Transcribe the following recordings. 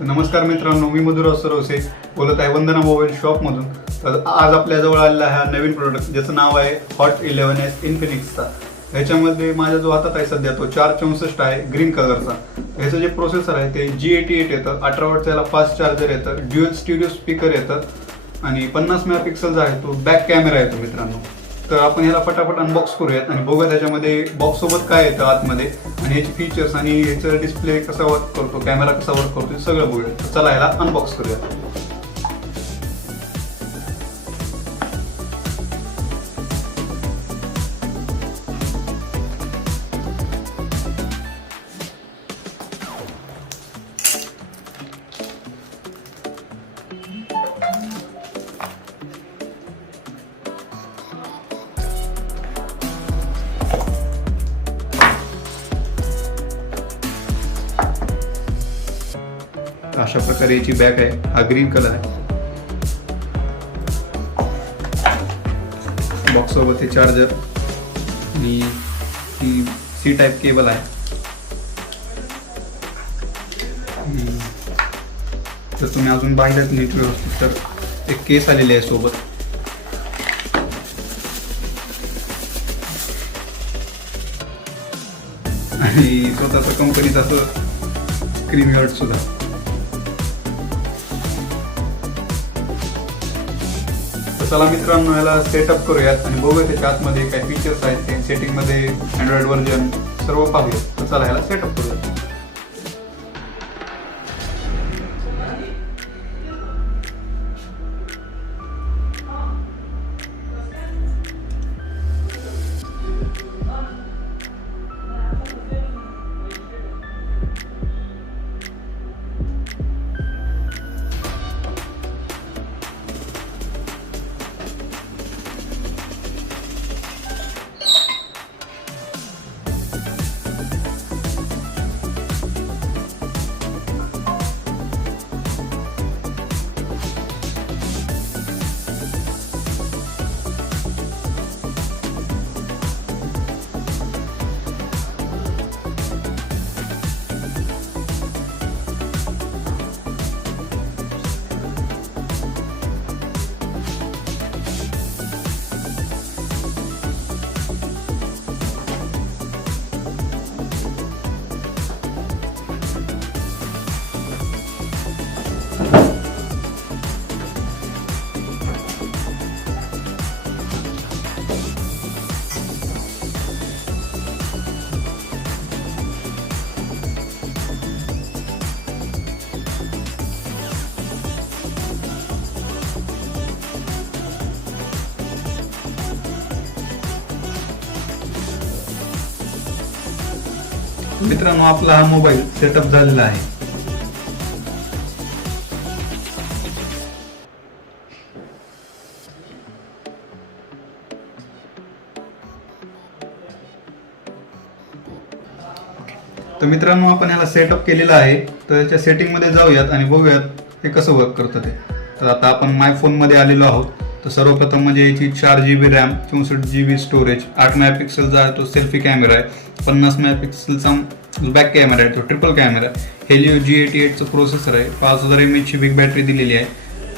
नमस्कार मित्रांनो, मी मधुराव सरवसे बोलत आहे वंदना मोबाईल शॉपमधून. तर आज आपल्याजवळ आलेला हा नवीन प्रोडक्ट ज्याचं नाव आहे हॉट 11S इन्फिनिक्सचा. ह्याच्यामध्ये माझ्या जो हातात आहे सध्या तो 464 आहे ग्रीन कलरचा. ह्याचं जे प्रोसेसर आहे ते G88 येतं, 18 वॉटचं याला फास्ट चार्जर येतं, ड्युअल स्टिरिओ स्पीकर येतं आणि 50 मेगापिक्सलचा आहे तो बॅक कॅमेरा येतो मित्रांनो. तर आपण ह्याला फटाफट अनबॉक्स करूयात आणि बघूया त्याच्यामध्ये बॉक्स सोबत काय येतं आतमध्ये आणि ह्याचे फीचर्स आणि ह्याचं डिस्प्ले कसा वर्क करतो, कॅमेरा कसा वर्क करतो, हे सगळं बघूया. तर चला ह्याला अनबॉक्स करूया. अशा प्रकारे याची बॅग आहे, हा ग्रीन कलर आहे. बॉक्स सोबत हे चार्जर आणि ही सी टाईप केबल आहे. जर तुम्ही अजून पाहिलं नीट व्यवस्थित तर एक केस आलेली आहे सोबत. आणि स्वतःच कंपनीचं असं स्क्रीन गार्ड सुद्धा. चला मित्रांनो ह्याला सेटअप करूयात आणि बघूया त्याच्या आतमध्ये काय फीचर्स आहेत ते सेटिंगमध्ये अँड्रॉइड व्हर्जन सर्व पाहूयात. तर चला ह्याला सेटअप करूयात. मित्रांनो आपला हा मोबाईल सेटअप झालेला आहे. तर मित्रांनो आपण ह्याला सेटअप केलेला आहे. तर याच्या सेटिंगमध्ये जाऊयात आणि बघूयात हे कसं वर्क करतं ते. तर आता आपण माय फोनमध्ये आलेलो आहोत. तर सर्वप्रथम म्हणजे याची 4 GB रॅम, 64 GB स्टोरेज, 8 मेगापिक्सलचा आहे तो सेल्फी कॅमेरा आहे, 50 मेगापिक्सलचा बॅक कॅमेरा आहे तो ट्रिपल कॅमेरा आहे, हेलिओ G88चं प्रोसेसर आहे, 5000 mAh ची बिग बॅटरी दिलेली आहे,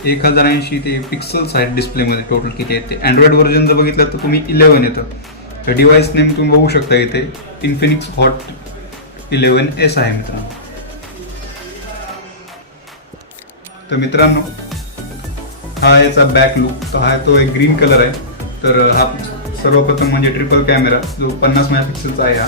1080 ते पिक्सल्स आहेत डिस्प्लेमध्ये टोटल किती आहेत ते. अँड्रॉइड व्हर्जन जर बघितलं तर तुम्ही 11 येतं. तर डिव्हाइस नेम तुम्ही बघू शकता इथे इन्फिनिक्स हॉट 11S आहे मित्रांनो. तर मित्रांनो हा याचा बॅक लुक. तर हा तो एक ग्रीन कलर आहे. तर हा सर्वप्रथम म्हणजे ट्रिपल कॅमेरा जो 50 मेगापिक्सलचा आहे, हा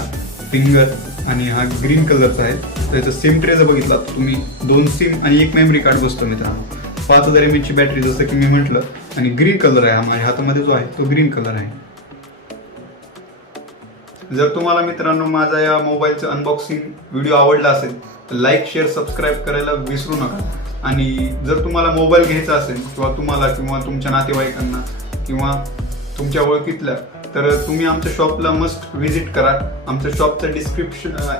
फिंगर आणि हा ग्रीन कलरचा आहे. तर याचा सिम ट्रे जर बघितला तर तुम्ही 2 सिम आणि 1 मेमरी कार्ड बसतो मित्रांनो. 5000 mAh ची बॅटरी जसं की मी म्हटलं आणि ग्रीन कलर आहे. हा माझ्या हातामध्ये जो आहे तो ग्रीन कलर आहे. जर तुम्हाला मित्रांनो माझा या मोबाईलचं अनबॉक्सिंग व्हिडिओ आवडला असेल तर लाईक, शेअर, सबस्क्राईब करायला विसरू नका. आणि जर तुम्हाला मोबाईल घ्यायचा असेल किंवा तुम्हाला किंवा तुमच्या नातेवाईकांना किंवा तुमच्या ओळखीतल्या, तर तुम्ही आमच्या शॉपला मस्ट व्हिजिट करा. आमच्या शॉपचा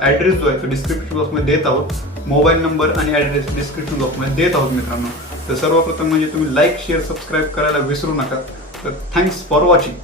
ॲड्रेस जो आहे तो डिस्क्रिप्शन बॉक्समध्ये देत आहोत. मोबाईल नंबर आणि ॲड्रेस डिस्क्रिप्शन बॉक्समध्ये देत आहोत मित्रांनो. तर सर्वप्रथम म्हणजे तुम्ही लाईक, शेअर, सबस्क्राईब करायला विसरू नका. तर थँक्स फॉर वॉचिंग.